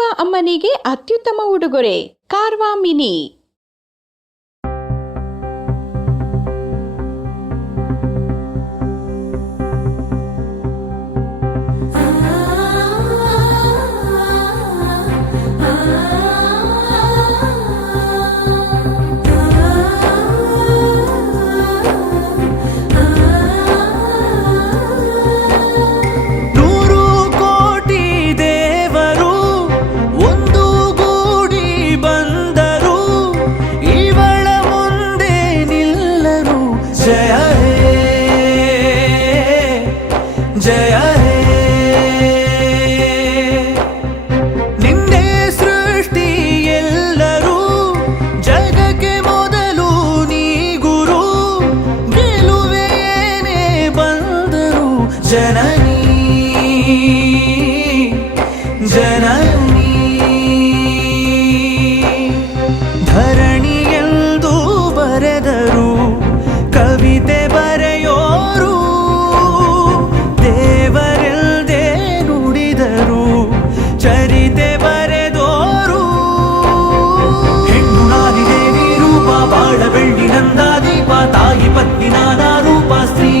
ಅಪ್ಪ ಅಮ್ಮನಿಗೆ ಅತ್ಯುತ್ತಮ ಉಡುಗೊರೆ ಕಾರ್ವಾ ಮಿನಿ. ಜಯ ಹೇ ನಿನ್ನೆ ಸೃಷ್ಟಿ ಎಲ್ಲರೂ ಜಗಕ್ಕೆ ಮೊದಲು ನೀ ಗುರು ಗೆಲುವೇನೇ ಬಂದರು ಜನನಿ ಜನನಿ ಧರಣಿ ಎಂದು ಬರೆದರು ಕವಿತೆ ಬರೆಯೋರು ದೇವರೆಲ್ದೆ ನುಡಿದರು ಚರಿತೆ ಬರೆದೋರು ಹೆಣ್ಣು ನಾರಿ ದೇವಿ ರೂಪ ಬಾಳ ಬೆಳ್ಳಿ ನಂದಾದೀಪ ತಾಯಿ ಪತ್ನಿ ನಾನಾ ರೂಪ ಸ್ತ್ರೀ